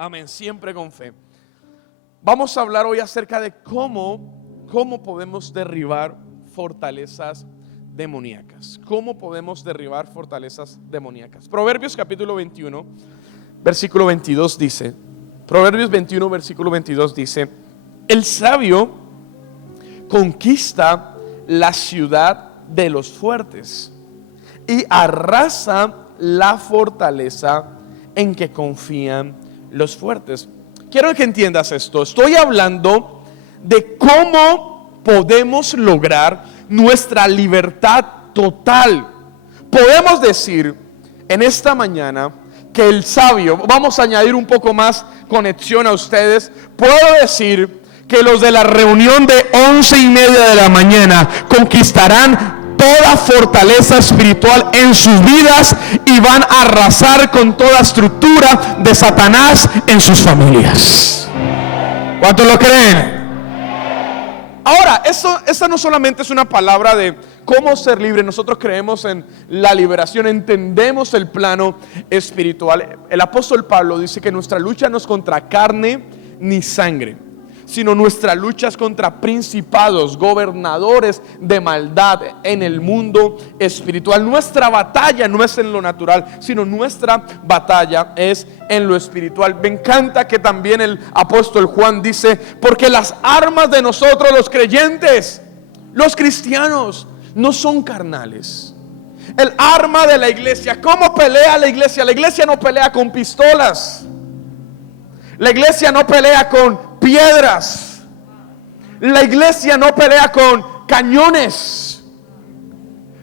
Amén, siempre con fe. Vamos a hablar hoy acerca de cómo podemos derribar fortalezas demoníacas. ¿Cómo podemos derribar fortalezas demoníacas? Proverbios capítulo 21, versículo 22 dice, Proverbios 21, versículo 22 dice: el sabio conquista la ciudad de los fuertes y arrasa la fortaleza en que confían los fuertes. Quiero que entiendas esto. Estoy hablando de cómo podemos lograr nuestra libertad total. Podemos decir en esta mañana que el sabio, vamos a añadir un poco más conexión a ustedes, puedo decir que los de la reunión de 11:30 de la mañana conquistarán toda fortaleza espiritual en sus vidas y van a arrasar con toda estructura de Satanás en sus familias. ¿Cuántos lo creen? Ahora, esta no solamente es una palabra de cómo ser libre. Nosotros creemos en la liberación, entendemos el plano espiritual. El apóstol Pablo dice que nuestra lucha no es contra carne ni sangre, sino nuestra lucha es contra principados, gobernadores de maldad en el mundo espiritual. Nuestra batalla no es en lo natural, sino nuestra batalla es en lo espiritual. Me encanta que también el apóstol Juan dice: porque las armas de nosotros los creyentes, los cristianos, no son carnales. El arma de la iglesia, ¿cómo pelea la iglesia? La iglesia no pelea con pistolas. La iglesia no pelea con piedras. La iglesia no pelea con cañones,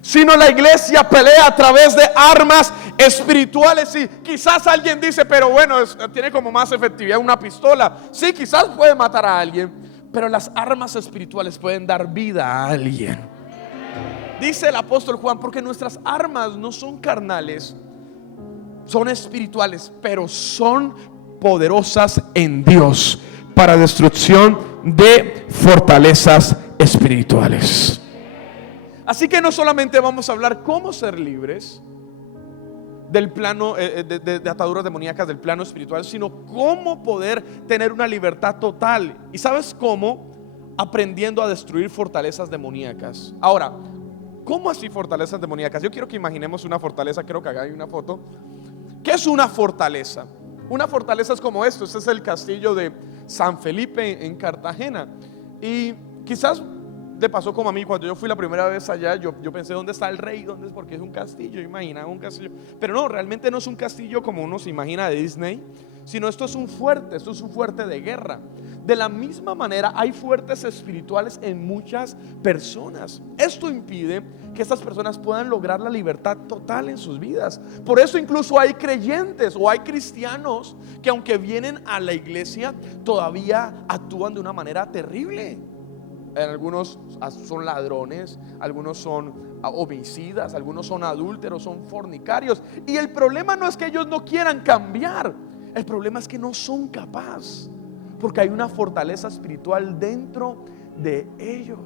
sino la iglesia pelea a través de armas espirituales. Y quizás alguien dice: pero bueno, tiene como más efectividad una pistola. Sí, quizás puede matar a alguien, pero las armas espirituales pueden dar vida a alguien. Dice el apóstol Juan: porque nuestras armas no son carnales, son espirituales, pero son poderosas en Dios para destrucción de fortalezas espirituales. Así que no solamente vamos a hablar cómo ser libres del plano de ataduras demoníacas del plano espiritual, sino cómo poder tener una libertad total. ¿Y sabes cómo? Aprendiendo a destruir fortalezas demoníacas. Ahora, ¿cómo así fortalezas demoníacas? Yo quiero que imaginemos una fortaleza. Creo que acá hay una foto. ¿Qué es una fortaleza? Una fortaleza es como esto. Este es el castillo de San Felipe en Cartagena. Y quizás le pasó como a mí cuando yo fui la primera vez allá. Yo pensé: ¿dónde está el rey? ¿Dónde es? Porque es un castillo, imagina un castillo. Pero no, realmente no es un castillo como uno se imagina de Disney, sino esto es un fuerte de guerra. De la misma manera hay fuertes espirituales en muchas personas. Esto impide que estas personas puedan lograr la libertad total en sus vidas. Por eso incluso hay creyentes o hay cristianos que, aunque vienen a la iglesia, todavía actúan de una manera terrible. Algunos son ladrones, algunos son homicidas, algunos son adúlteros, son fornicarios. Y el problema no es que ellos no quieran cambiar, el problema es que no son capaces, porque hay una fortaleza espiritual dentro de ellos.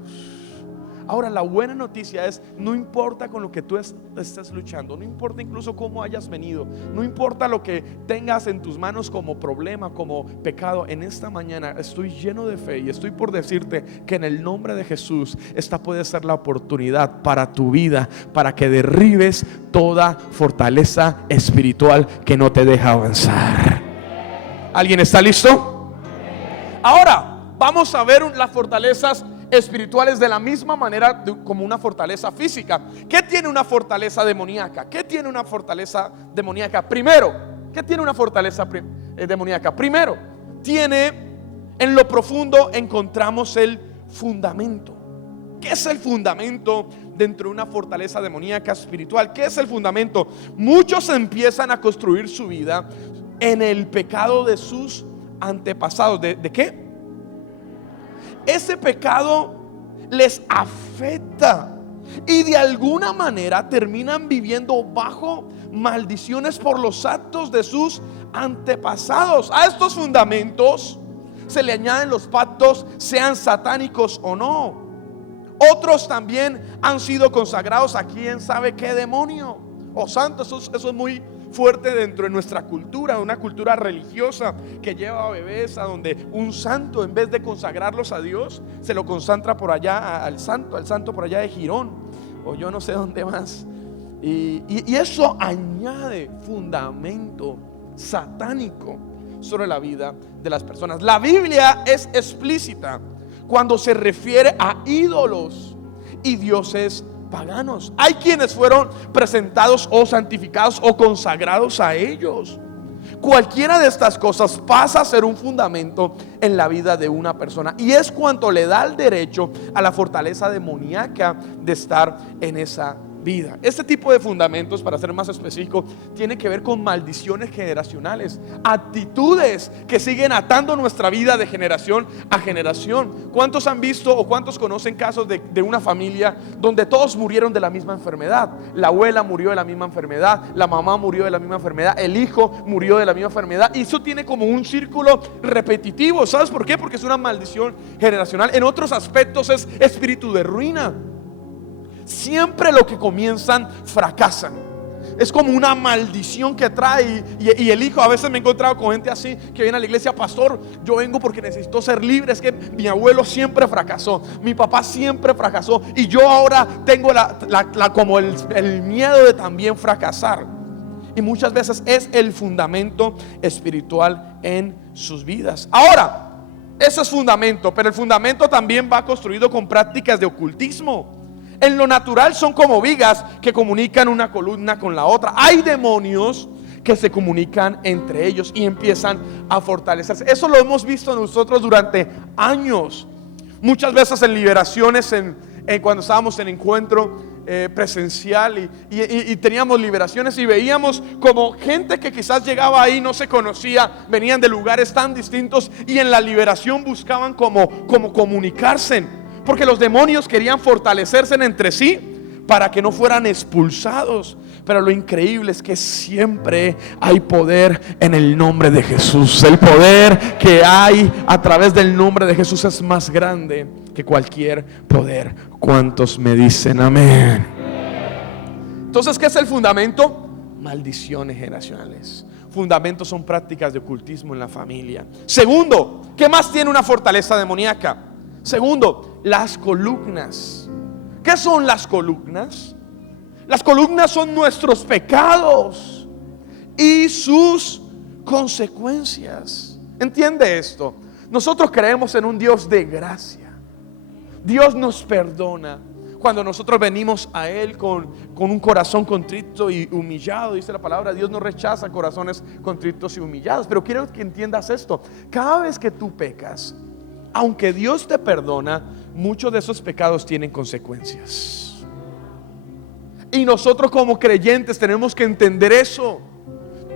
Ahora, la buena noticia es: no importa con lo que tú estés luchando, no importa incluso cómo hayas venido, no importa lo que tengas en tus manos como problema, como pecado, en esta mañana estoy lleno de fe y estoy por decirte que en el nombre de Jesús esta puede ser la oportunidad para tu vida, para que derribes toda fortaleza espiritual que no te deja avanzar. ¿Alguien está listo? Ahora vamos a ver las fortalezas espirituales de la misma manera como una fortaleza física. ¿Qué tiene una fortaleza demoníaca? ¿Qué tiene una fortaleza demoníaca? Primero, ¿qué tiene una fortaleza demoníaca? Primero, tiene en lo profundo encontramos el fundamento. ¿Qué es el fundamento dentro de una fortaleza demoníaca espiritual? ¿Qué es el fundamento? Muchos empiezan a construir su vida en el pecado de sus antepasados. ¿De qué? Ese pecado les afecta y de alguna manera terminan viviendo bajo maldiciones por los actos de sus antepasados. A estos fundamentos se le añaden los pactos, sean satánicos o no. Otros también han sido consagrados a quién sabe qué demonio o santo. Eso es muy fuerte dentro de nuestra cultura, una cultura religiosa que lleva a bebés a donde un santo, en vez de consagrarlos a Dios, se lo consagra por allá al santo por allá de Girón, o yo no sé dónde más. Y eso añade fundamento satánico sobre la vida de las personas. La Biblia es explícita cuando se refiere a ídolos y dioses paganos. Hay quienes fueron presentados o santificados o consagrados a ellos. Cualquiera de estas cosas pasa a ser un fundamento en la vida de una persona, y es cuanto le da el derecho a la fortaleza demoníaca de estar en esa vida. Este tipo de fundamentos, para ser más específico, tiene que ver con maldiciones generacionales, actitudes que siguen atando nuestra vida de generación a generación. ¿Cuántos han visto o cuántos conocen casos de una familia donde todos murieron de la misma enfermedad? La abuela murió de la misma enfermedad, la mamá murió de la misma enfermedad, el hijo murió de la misma enfermedad, y eso tiene como un círculo repetitivo. ¿Sabes por qué? Porque es una maldición generacional. En otros aspectos es espíritu de ruina. Siempre lo que comienzan fracasan. Es como una maldición que trae. Y el hijo, a veces me he encontrado con gente así que viene a la iglesia: pastor, yo vengo porque necesito ser libre. Es que mi abuelo siempre fracasó, mi papá siempre fracasó, y yo ahora tengo como el miedo de también fracasar. Y muchas veces es el fundamento espiritual en sus vidas. Ahora, eso es fundamento, pero el fundamento también va construido con prácticas de ocultismo. En lo natural son como vigas que comunican una columna con la otra. Hay demonios que se comunican entre ellos y empiezan a fortalecerse. Eso lo hemos visto nosotros durante años. Muchas veces en liberaciones, cuando estábamos en encuentro presencial y teníamos liberaciones, y veíamos como gente que quizás llegaba ahí, no se conocía, venían de lugares tan distintos, y en la liberación buscaban como comunicarse. Porque los demonios querían fortalecerse entre sí para que no fueran expulsados. Pero lo increíble es que siempre hay poder en el nombre de Jesús. El poder que hay a través del nombre de Jesús es más grande que cualquier poder. ¿Cuántos me dicen amén? Entonces, ¿qué es el fundamento? Maldiciones generacionales. Fundamentos son prácticas de ocultismo en la familia. Segundo, ¿qué más tiene una fortaleza demoníaca? Segundo, las columnas. ¿Qué son las columnas? Las columnas son nuestros pecados y sus consecuencias. ¿Entiende esto? Nosotros creemos en un Dios de gracia. Dios nos perdona cuando nosotros venimos a Él con un corazón contrito y humillado. Dice la palabra: Dios no rechaza corazones contritos y humillados. Pero quiero que entiendas esto: cada vez que tú pecas, aunque Dios te perdona, muchos de esos pecados tienen consecuencias. Y nosotros como creyentes tenemos que entender eso.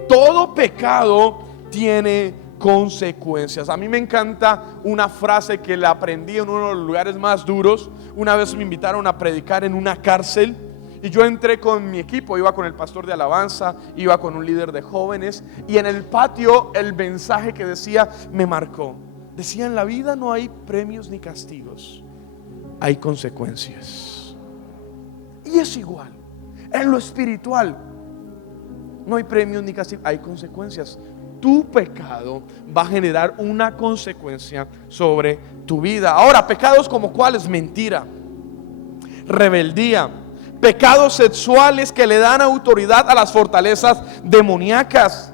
Todo pecado tiene consecuencias. A mí me encanta una frase que la aprendí en uno de los lugares más duros. Una vez me invitaron a predicar en una cárcel, y yo entré con mi equipo, iba con el pastor de alabanza, iba con un líder de jóvenes, y en el patio el mensaje que decía me marcó. Decía: en la vida no hay premios ni castigos, hay consecuencias. Y es igual en lo espiritual. No hay premios ni castigos, hay consecuencias. Tu pecado va a generar una consecuencia sobre tu vida. Ahora, pecados como cuáles: mentira, rebeldía, pecados sexuales que le dan autoridad a las fortalezas demoníacas,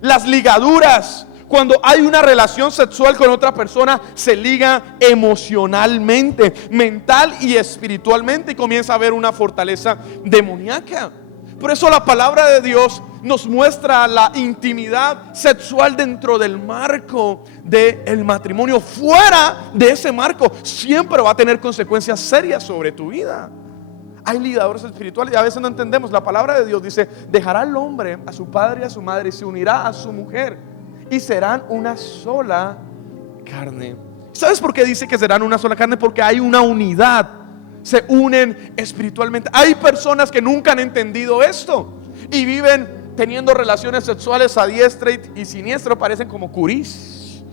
las ligaduras. Cuando hay una relación sexual con otra persona, se liga emocionalmente, mental y espiritualmente, y comienza a haber una fortaleza demoníaca. Por eso la palabra de Dios nos muestra la intimidad sexual dentro del marco del matrimonio. Fuera de ese marco siempre va a tener consecuencias serias sobre tu vida. Hay ligadores espirituales y a veces no entendemos. La palabra de Dios dice: dejará el hombre a su padre y a su madre y se unirá a su mujer, y serán una sola carne. ¿Sabes por qué dice que serán una sola carne? Porque hay una unidad, se unen espiritualmente. Hay personas que nunca han entendido esto y viven teniendo relaciones sexuales a diestra y siniestra. Parecen como curís,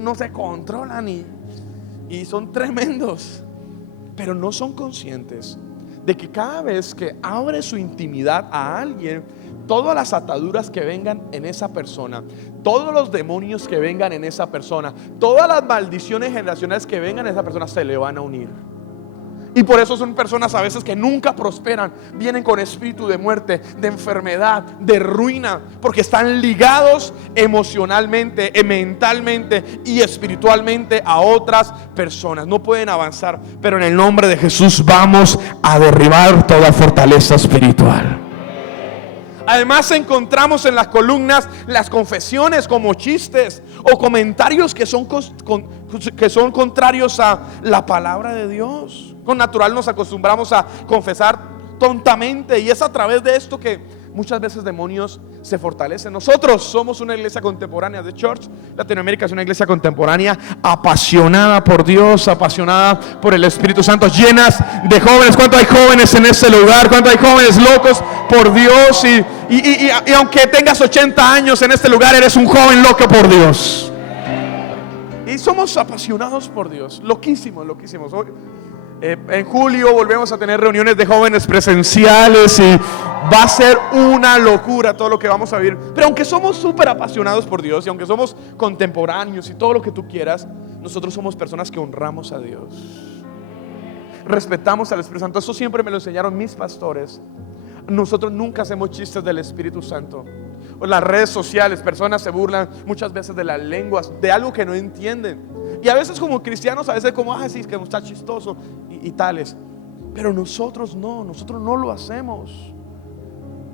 no se controlan y son tremendos, pero no son conscientes de que cada vez que abre su intimidad a alguien, todas las ataduras que vengan en esa persona, todos los demonios que vengan en esa persona, todas las maldiciones generacionales que vengan en esa persona se le van a unir. Y por eso son personas a veces que nunca prosperan. Vienen con espíritu de muerte, de enfermedad, de ruina, porque están ligados emocionalmente, mentalmente y espiritualmente a otras personas. No pueden avanzar, pero en el nombre de Jesús vamos a derribar toda fortaleza espiritual. Además encontramos en las columnas las confesiones como chistes o comentarios que son contrarios a la palabra de Dios. Con natural nos acostumbramos a confesar tontamente, y es a través de esto que muchas veces demonios se fortalecen. Nosotros somos una iglesia contemporánea de Church Latinoamérica, es una iglesia contemporánea apasionada por Dios, apasionada por el Espíritu Santo, llenas de jóvenes. ¿Cuánto hay jóvenes en este lugar? ¿Cuánto hay jóvenes locos por Dios? Y aunque tengas 80 años en este lugar, eres un joven loco por Dios. Y somos apasionados por Dios, loquísimos. En julio volvemos a tener reuniones de jóvenes presenciales y va a ser una locura todo lo que vamos a vivir. Pero aunque somos súper apasionados por Dios y aunque somos contemporáneos y todo lo que tú quieras, nosotros somos personas que honramos a Dios, respetamos al Espíritu Santo. Eso siempre me lo enseñaron mis pastores. Nosotros nunca hacemos chistes del Espíritu Santo. O las redes sociales, personas se burlan muchas veces de las lenguas, de algo que no entienden. Y a veces como cristianos, a veces como, sí, es que está chistoso y tales. Pero nosotros no lo hacemos.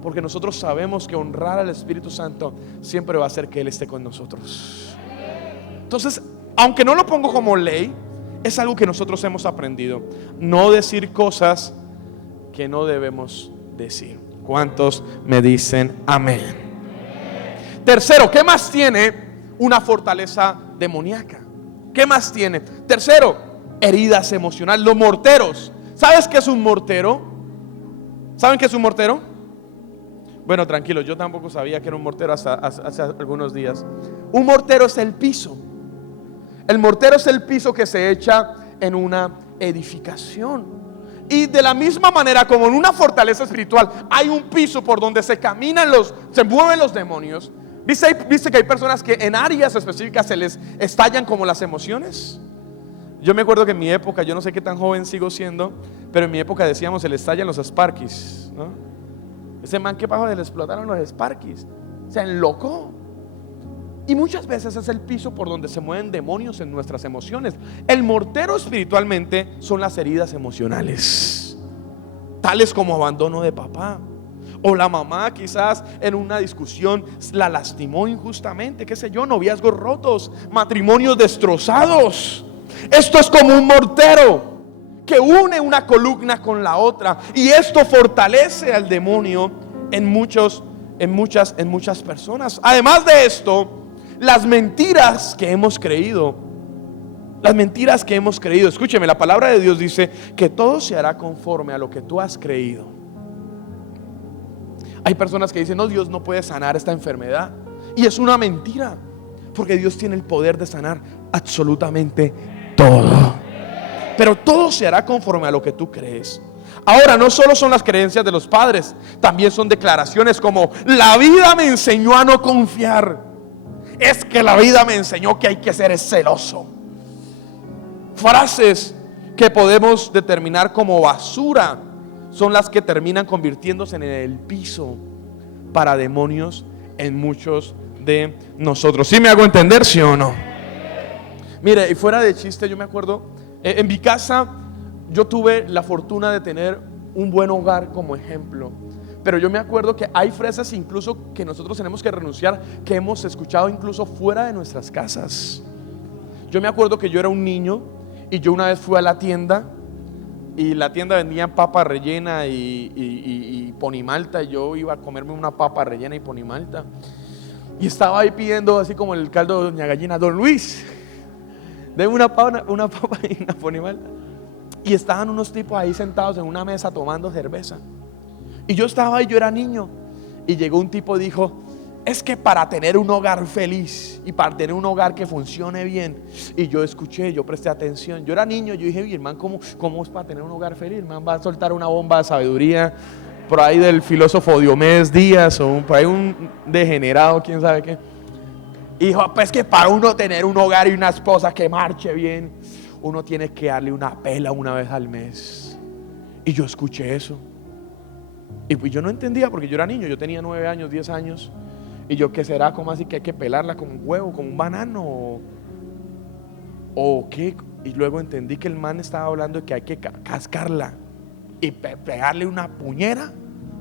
Porque nosotros sabemos que honrar al Espíritu Santo siempre va a hacer que Él esté con nosotros. Entonces, aunque no lo pongo como ley, es algo que nosotros hemos aprendido. No decir cosas que no debemos decir. ¿Cuántos me dicen amén? Tercero, ¿qué más tiene una fortaleza demoníaca? ¿Qué más tiene? Tercero, heridas emocionales. Los morteros. ¿Sabes qué es un mortero? ¿Saben qué es un mortero? Bueno, tranquilo, yo tampoco sabía que era un mortero hace algunos días. Un mortero es el piso. El mortero es el piso que se echa en una edificación. Y de la misma manera como en una fortaleza espiritual hay un piso por donde se mueven los demonios. ¿Viste que hay personas que en áreas específicas se les estallan como las emociones? Yo me acuerdo que en mi época, yo no sé qué tan joven sigo siendo, pero en mi época decíamos se le estallan los Sparkies, ¿no? Ese man que pasó, le explotaron los Sparkies, se enlocó. Y muchas veces es el piso por donde se mueven demonios en nuestras emociones. El mortero espiritualmente son las heridas emocionales, tales como abandono de papá, o la mamá quizás en una discusión la lastimó injustamente, qué sé yo, noviazgos rotos, matrimonios destrozados. Esto es como un mortero que une una columna con la otra, y esto fortalece al demonio en muchas personas. Además de esto, las mentiras que hemos creído, escúcheme, la palabra de Dios dice que todo se hará conforme a lo que tú has creído. Hay personas que dicen, no, Dios no puede sanar esta enfermedad, y es una mentira, porque Dios tiene el poder de sanar absolutamente todo. Pero todo se hará conforme a lo que tú crees. Ahora, no solo son las creencias de los padres, también son declaraciones como: la vida me enseñó a no confiar. Es que la vida me enseñó que hay que ser celoso. Frases que podemos determinar como basura son las que terminan convirtiéndose en el piso para demonios en muchos de nosotros. ¿Sí me hago entender, sí o no? Mire, y fuera de chiste, yo me acuerdo, en mi casa yo tuve la fortuna de tener un buen hogar como ejemplo. Pero yo me acuerdo que hay frases incluso que nosotros tenemos que renunciar, que hemos escuchado incluso fuera de nuestras casas. Yo me acuerdo que yo era un niño y yo una vez fui a la tienda, y la tienda vendía papa rellena y ponimalta. Y yo iba a comerme una papa rellena y ponimalta, y estaba ahí pidiendo así como el caldo de Doña Gallina: don Luis, deme una papa y una ponimalta. Y estaban unos tipos ahí sentados en una mesa tomando cerveza. Y yo estaba ahí, yo era niño, y llegó un tipo y dijo: es que para tener un hogar feliz y para tener un hogar que funcione bien. Y yo escuché, yo presté atención. Yo era niño, yo dije: oye, hermano, ¿cómo es para tener un hogar feliz? El man va a soltar una bomba de sabiduría. por ahí del filósofo Diomedes Díaz o por ahí un degenerado, quién sabe qué. Y dijo, pues que para uno tener un hogar y una esposa que marche bien, uno tiene que darle una pela una vez al mes. Y yo escuché eso. Y pues yo no entendía porque yo era niño, yo tenía 9 años, 10 años. Y yo, ¿qué será? ¿Cómo así que hay que pelarla como un huevo, como un banano? ¿O qué? Y luego entendí que el man estaba hablando de que hay que cascarla y pegarle una puñera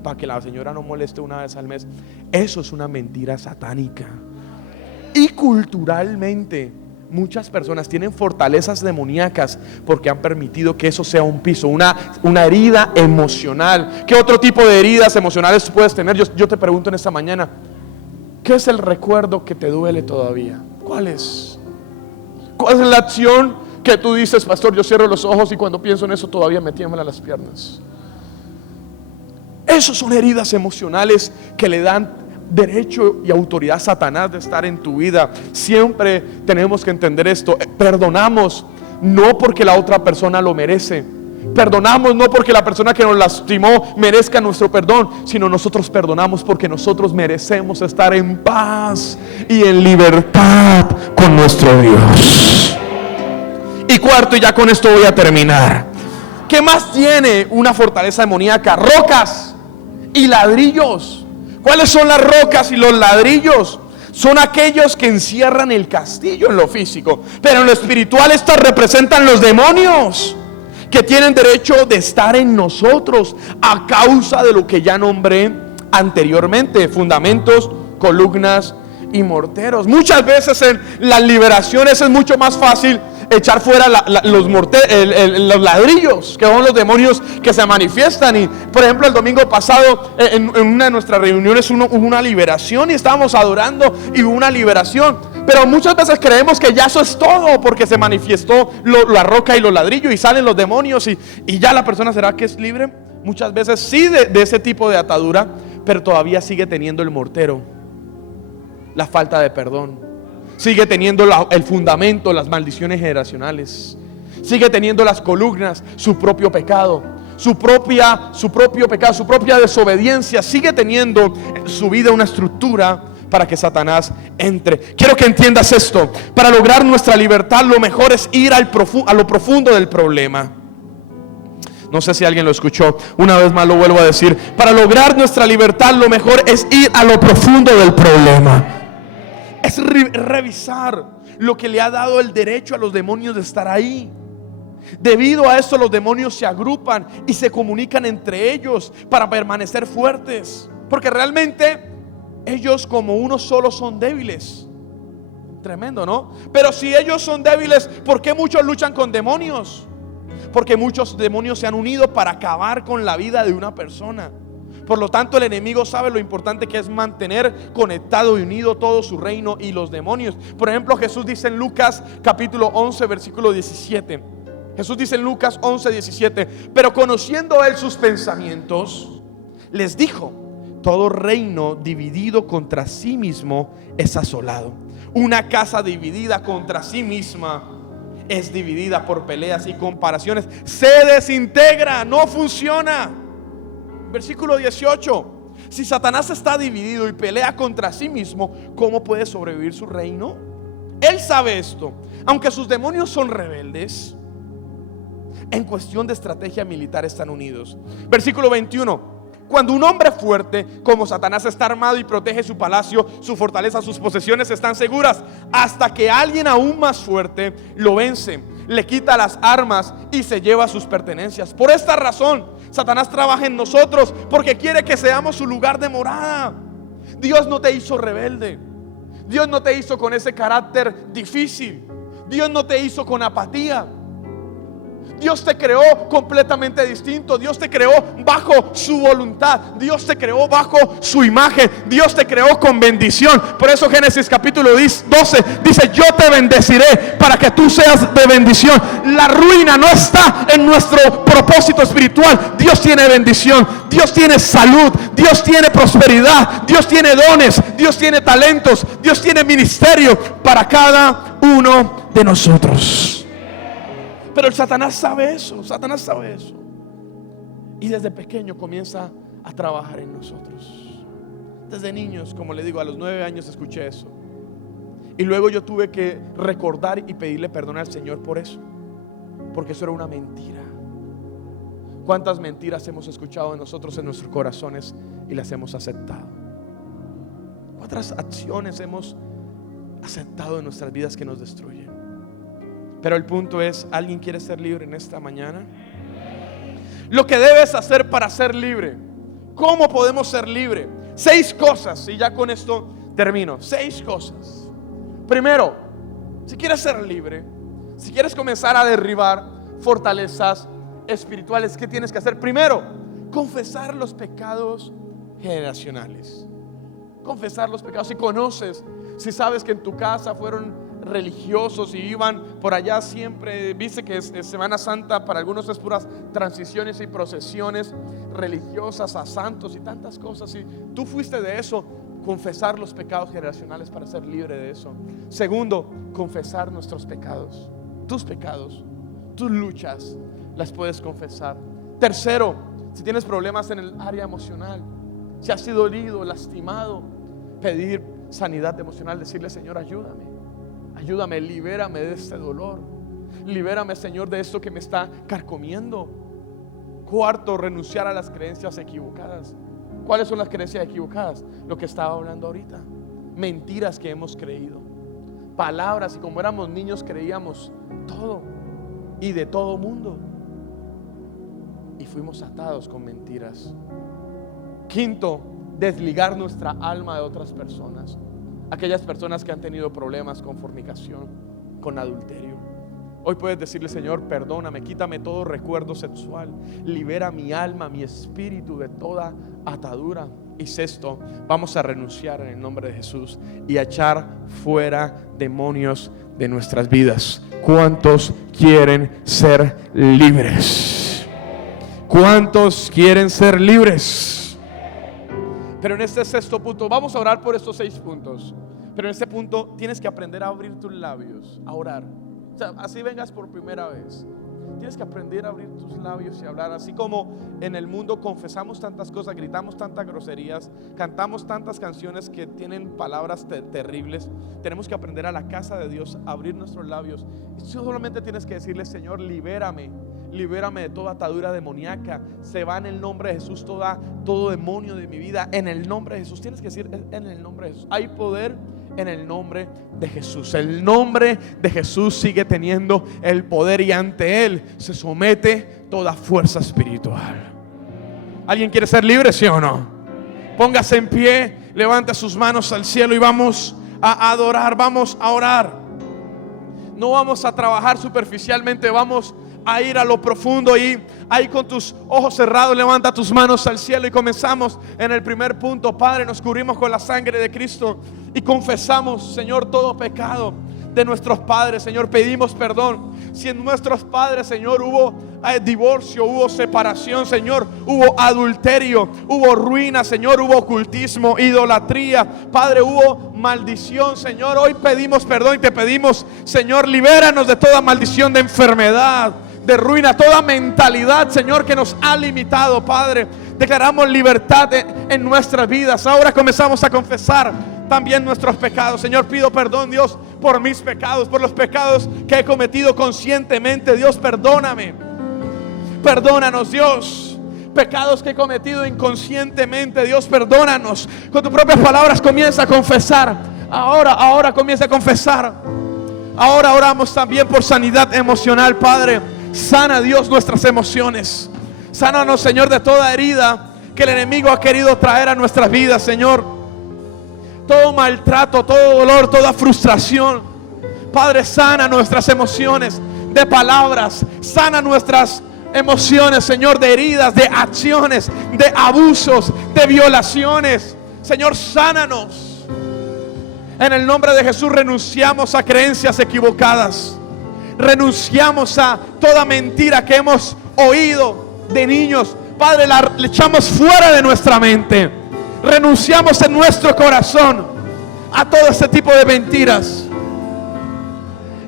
para que la señora no moleste una vez al mes. Eso es una mentira satánica. Y culturalmente muchas personas tienen fortalezas demoníacas porque han permitido que eso sea un piso, una herida emocional. ¿Qué otro tipo de heridas emocionales puedes tener? Yo te pregunto en esta mañana, ¿qué es el recuerdo que te duele todavía? ¿Cuál es? ¿Cuál es la acción que tú dices, pastor, yo cierro los ojos y cuando pienso en eso todavía me tiemblan las piernas? Esas son heridas emocionales que le dan derecho y autoridad a Satanás de estar en tu vida. Siempre tenemos que entender esto. Perdonamos no porque la otra persona lo merece. Perdonamos no porque la persona que nos lastimó merezca nuestro perdón, sino nosotros perdonamos porque nosotros merecemos estar en paz y en libertad con nuestro Dios. Y cuarto, y ya con esto voy a terminar, ¿qué más tiene una fortaleza demoníaca? Rocas y ladrillos. ¿Cuáles son las rocas y los ladrillos? Son aquellos que encierran el castillo en lo físico, pero en lo espiritual estas representan los demonios que tienen derecho de estar en nosotros a causa de lo que ya nombré anteriormente: fundamentos, columnas y morteros. Muchas veces en las liberaciones es mucho más fácil echar fuera los ladrillos, que son los demonios que se manifiestan. Y por ejemplo el domingo pasado en una de nuestras reuniones hubo una liberación y estábamos adorando y hubo una liberación, pero muchas veces creemos que ya eso es todo porque se manifestó la roca y los ladrillos y salen los demonios y ya la persona será que es libre. Muchas veces sí de ese tipo de atadura, pero todavía sigue teniendo el mortero, la falta de perdón. Sigue teniendo el fundamento, las maldiciones generacionales. Sigue teniendo las columnas, su propio pecado, su propio pecado, su propia desobediencia. Sigue teniendo en su vida una estructura para que Satanás entre. Quiero que entiendas esto. Para lograr nuestra libertad, lo mejor es ir a lo profundo del problema. No sé si alguien lo escuchó. Una vez más lo vuelvo a decir. Para lograr nuestra libertad, lo mejor es ir a lo profundo del problema. Es revisar lo que le ha dado el derecho a los demonios de estar ahí. Debido a esto los demonios se agrupan y se comunican entre ellos para permanecer fuertes, porque realmente ellos como uno solo son débiles. Tremendo, ¿no? Pero si ellos son débiles, ¿por qué muchos luchan con demonios? Porque muchos demonios se han unido para acabar con la vida de una persona. Por lo tanto, el enemigo sabe lo importante que es mantener conectado y unido todo su reino y los demonios. Por ejemplo, Jesús dice en Lucas capítulo 11 versículo 17. Jesús dice en Lucas 11, 17: pero conociendo él sus pensamientos, les dijo: todo reino dividido contra sí mismo es asolado. Una casa dividida contra sí misma es dividida por peleas y comparaciones. Se desintegra, no funciona. Versículo 18: si Satanás está dividido y pelea contra sí mismo, ¿cómo puede sobrevivir su reino? Él sabe esto. Aunque sus demonios son rebeldes, en cuestión de estrategia militar están unidos. Versículo 21: cuando un hombre fuerte como Satanás está armado y protege su palacio, su fortaleza, sus posesiones están seguras, hasta que alguien aún más fuerte lo vence, le quita las armas y se lleva sus pertenencias. Por esta razón Satanás trabaja en nosotros, porque quiere que seamos su lugar de morada. Dios no te hizo rebelde. Dios no te hizo con ese carácter difícil. Dios no te hizo con apatía. Dios te creó completamente distinto. Dios te creó bajo su voluntad. Dios te creó bajo su imagen. Dios te creó con bendición. Por eso Génesis capítulo 12 dice: yo te bendeciré para que tú seas de bendición. La ruina no está en nuestro propósito espiritual. Dios tiene bendición, Dios tiene salud, Dios tiene prosperidad, Dios tiene dones, Dios tiene talentos, Dios tiene ministerio para cada uno de nosotros. Pero el Satanás sabe eso. Y desde pequeño comienza a trabajar en nosotros. Desde niños, como le digo, a los 9 años escuché eso. Y luego yo tuve que recordar y pedirle perdón al Señor por eso, porque eso era una mentira. ¿Cuántas mentiras hemos escuchado de nosotros en nuestros corazones y las hemos aceptado? ¿Cuántas acciones hemos aceptado en nuestras vidas que nos destruyen? Pero el punto es, ¿alguien quiere ser libre en esta mañana? Lo que debes hacer para ser libre. ¿Cómo podemos ser libres? 6 cosas, y ya con esto termino. 6 cosas. Primero, si quieres ser libre, si quieres comenzar a derribar fortalezas espirituales, ¿qué tienes que hacer? Primero, confesar los pecados generacionales. Confesar los pecados. Si conoces, si sabes que en tu casa fueron religiosos y iban por allá siempre, viste que es Semana Santa, para algunos es puras transiciones y procesiones religiosas a santos y tantas cosas. Si tú fuiste de eso, confesar los pecados generacionales para ser libre de eso. Segundo, confesar nuestros pecados, tus luchas las puedes confesar. Tercero, si tienes problemas en el área emocional, si has sido herido, lastimado, pedir sanidad emocional, decirle: Señor, ayúdame, libérame de este dolor, libérame, Señor, de esto que me está carcomiendo. Cuarto, renunciar a las creencias equivocadas. ¿Cuáles son las creencias equivocadas? Lo que estaba hablando ahorita, mentiras que hemos creído, palabras, y como éramos niños creíamos todo y de todo mundo, y fuimos atados con mentiras. Quinto, desligar nuestra alma de otras personas. Aquellas personas que han tenido problemas con fornicación, con adulterio. Hoy puedes decirle: Señor, perdóname, quítame todo recuerdo sexual, libera mi alma, mi espíritu de toda atadura. Y sexto, vamos a renunciar en el nombre de Jesús y a echar fuera demonios de nuestras vidas. ¿Cuántos quieren ser libres? ¿Cuántos quieren ser libres? Pero en este sexto punto, vamos a orar por estos 6 puntos. Pero en este punto tienes que aprender a abrir tus labios, a orar. O sea, así vengas por primera vez, tienes que aprender a abrir tus labios y hablar. Así como en el mundo confesamos tantas cosas, gritamos tantas groserías, cantamos tantas canciones que tienen palabras terribles, tenemos que aprender a la casa de Dios a abrir nuestros labios. Y solamente tienes que decirle: Señor, libérame de toda atadura demoníaca. Se va en el nombre de Jesús todo demonio de mi vida. En el nombre de Jesús. Tienes que decir: en el nombre de Jesús. Hay poder en el nombre de Jesús. El nombre de Jesús sigue teniendo el poder, y ante él se somete toda fuerza espiritual. ¿Alguien quiere ser libre, sí o no? Póngase en pie, levante sus manos al cielo y vamos a adorar, vamos a orar. No vamos a trabajar superficialmente, vamos a ir a lo profundo. Y ahí con tus ojos cerrados, levanta tus manos al cielo y comenzamos en el primer punto. Padre, nos cubrimos con la sangre de Cristo y confesamos, Señor, todo pecado de nuestros padres. Señor, pedimos perdón si en nuestros padres, Señor, hubo divorcio, hubo separación, Señor, hubo adulterio, hubo ruina, Señor, hubo ocultismo, idolatría, Padre, hubo maldición, Señor. Hoy pedimos perdón y te pedimos, Señor, libéranos de toda maldición, de enfermedad, de ruina, toda mentalidad, Señor, que nos ha limitado, Padre. Declaramos libertad en nuestras vidas. Ahora comenzamos a confesar también nuestros pecados. Señor, pido perdón, Dios, por mis pecados, por los pecados que he cometido conscientemente. Dios, perdóname. Perdónanos, Dios. Pecados que he cometido inconscientemente, Dios, perdónanos. Con tus propias palabras comienza a confesar. Ahora comienza a confesar. Ahora oramos también por sanidad emocional, Padre. Sana, Dios, nuestras emociones. Sánanos, Señor, de toda herida que el enemigo ha querido traer a nuestras vidas, Señor. Todo maltrato, todo dolor, toda frustración. Padre, sana nuestras emociones de palabras. Sana nuestras emociones, Señor, de heridas, de acciones, de abusos, de violaciones. Señor, sánanos. En el nombre de Jesús renunciamos a creencias equivocadas. Renunciamos a toda mentira que hemos oído de niños. Padre, la echamos fuera de nuestra mente. Renunciamos en nuestro corazón a todo este tipo de mentiras.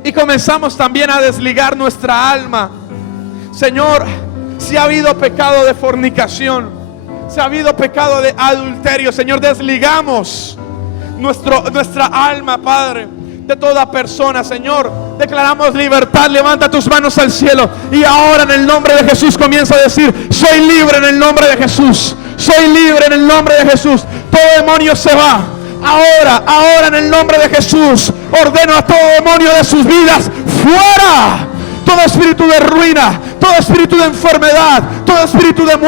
Y comenzamos también a desligar nuestra alma. Señor, si ha habido pecado de fornicación, Si ha habido pecado de adulterio, Señor, desligamos nuestra alma, Padre, de toda persona, Señor. Declaramos libertad. Levanta tus manos al cielo y ahora en el nombre de Jesús comienza a decir: soy libre en el nombre de Jesús. Soy libre en el nombre de Jesús. Todo demonio se va. Ahora en el nombre de Jesús ordeno a todo demonio de sus vidas fuera. Todo espíritu de ruina, todo espíritu de enfermedad, todo espíritu de muerte,